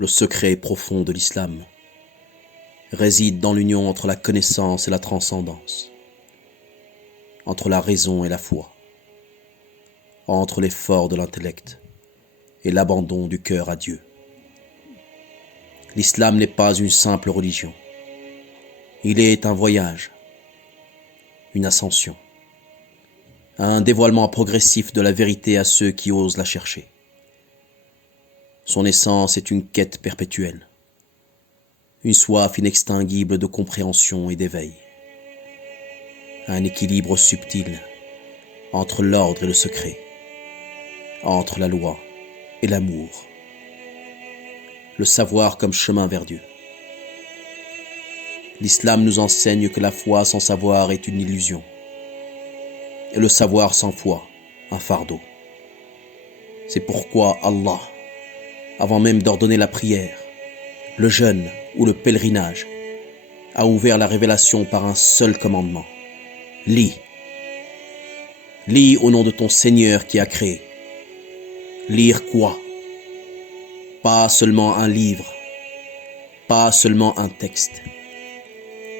Le secret profond de l'islam réside dans l'union entre la connaissance et la transcendance, entre la raison et la foi, entre l'effort de l'intellect et l'abandon du cœur à Dieu. L'islam n'est pas une simple religion. Il est un voyage, une ascension, un dévoilement progressif de la vérité à ceux qui osent la chercher. Son essence est une quête perpétuelle, une soif inextinguible de compréhension et d'éveil, un équilibre subtil entre l'ordre et le secret, entre la loi et l'amour, le savoir comme chemin vers Dieu. L'islam nous enseigne que la foi sans savoir est une illusion, et le savoir sans foi, un fardeau. C'est pourquoi Allah, avant même d'ordonner la prière, le jeûne ou le pèlerinage, a ouvert la révélation par un seul commandement. Lis. Lis au nom de ton Seigneur qui a créé. Lire quoi? Pas seulement un livre, pas seulement un texte,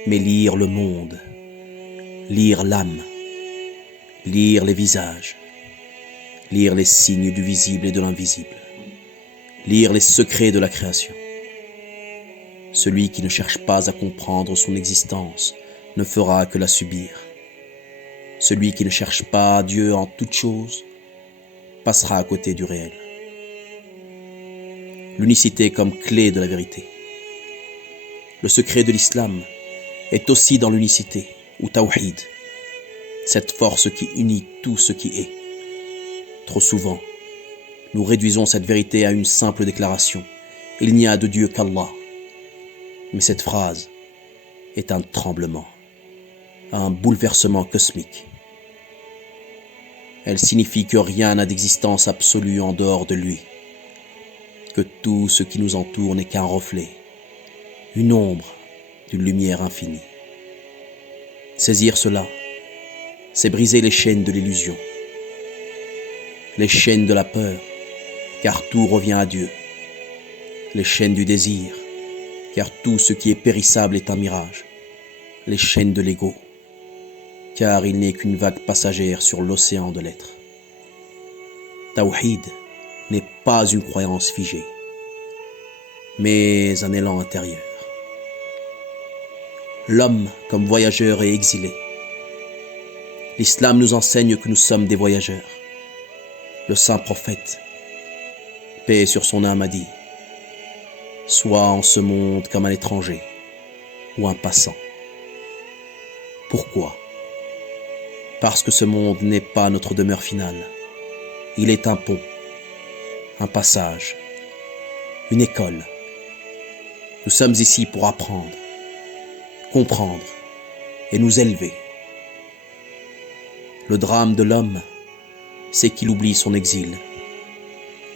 mais lire le monde, lire l'âme, lire les visages, lire les signes du visible et de l'invisible, lire les secrets de la création. Celui qui ne cherche pas à comprendre son existence ne fera que la subir. Celui qui ne cherche pas Dieu en toutes choses passera à côté du réel. L'unicité comme clé de la vérité. Le secret de l'islam est aussi dans l'unicité, ou tawhid, cette force qui unit tout ce qui est. Trop souvent, nous réduisons cette vérité à une simple déclaration. Il n'y a de Dieu qu'Allah. Mais cette phrase est un tremblement, un bouleversement cosmique. Elle signifie que rien n'a d'existence absolue en dehors de lui, que tout ce qui nous entoure n'est qu'un reflet, une ombre d'une lumière infinie. Saisir cela, c'est briser les chaînes de l'illusion, les chaînes de la peur, car tout revient à Dieu, les chaînes du désir, car tout ce qui est périssable est un mirage, les chaînes de l'ego, car il n'est qu'une vague passagère sur l'océan de l'être. Tawhid n'est pas une croyance figée, mais un élan intérieur. L'homme comme voyageur et exilé. L'islam nous enseigne que nous sommes des voyageurs. Le saint prophète, paix sur son âme, a dit: sois en ce monde comme un étranger ou un passant. Pourquoi? Parce que ce monde n'est pas notre demeure finale. Il est un pont, un passage, une école. Nous sommes ici pour apprendre, comprendre et nous élever. Le drame de l'homme, c'est qu'il oublie son exil.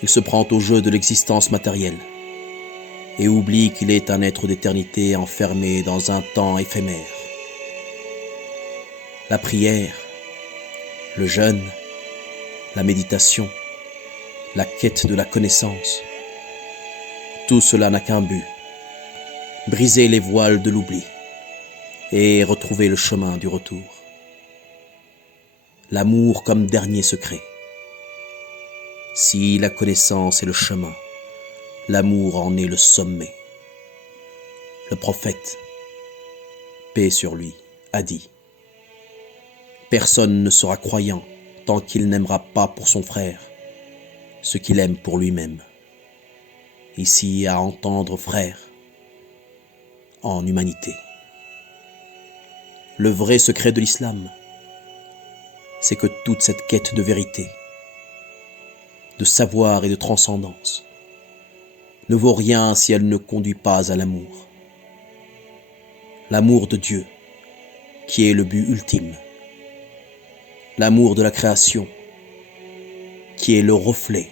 Il se prend au jeu de l'existence matérielle et oublie qu'il est un être d'éternité enfermé dans un temps éphémère. La prière, le jeûne, la méditation, la quête de la connaissance, tout cela n'a qu'un but: briser les voiles de l'oubli et retrouver le chemin du retour. L'amour comme dernier secret. Si la connaissance est le chemin, l'amour en est le sommet. Le prophète, paix sur lui, a dit: personne ne sera croyant tant qu'il n'aimera pas pour son frère ce qu'il aime pour lui-même. Ici, à entendre frère, en humanité. Le vrai secret de l'islam, c'est que toute cette quête de vérité, de savoir et de transcendance ne vaut rien si elle ne conduit pas à l'amour. L'amour de Dieu, qui est le but ultime. L'amour de la création, qui est le reflet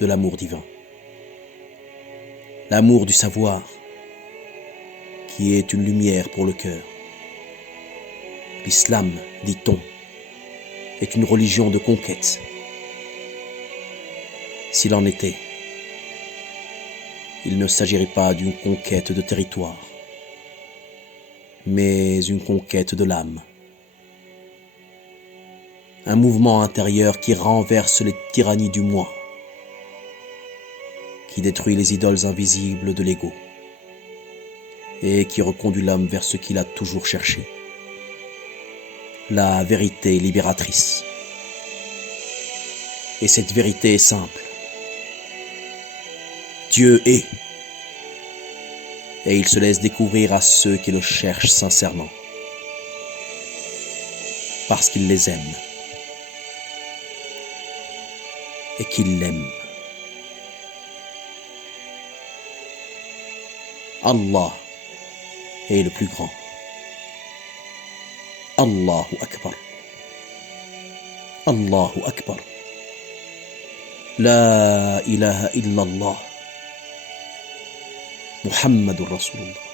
de l'amour divin. L'amour du savoir, qui est une lumière pour le cœur. L'islam, dit-on, est une religion de conquête. S'il en était, il ne s'agirait pas d'une conquête de territoire, mais une conquête de l'âme. Un mouvement intérieur qui renverse les tyrannies du moi, qui détruit les idoles invisibles de l'ego et qui reconduit l'homme vers ce qu'il a toujours cherché, la vérité libératrice. Et cette vérité est simple. Dieu est, et il se laisse découvrir à ceux qui le cherchent sincèrement, parce qu'il les aime et qu'il l'aime. Allah est le plus grand. Allahu Akbar. Allahu Akbar. La ilaha illallah. Muhammadur Rasulullah.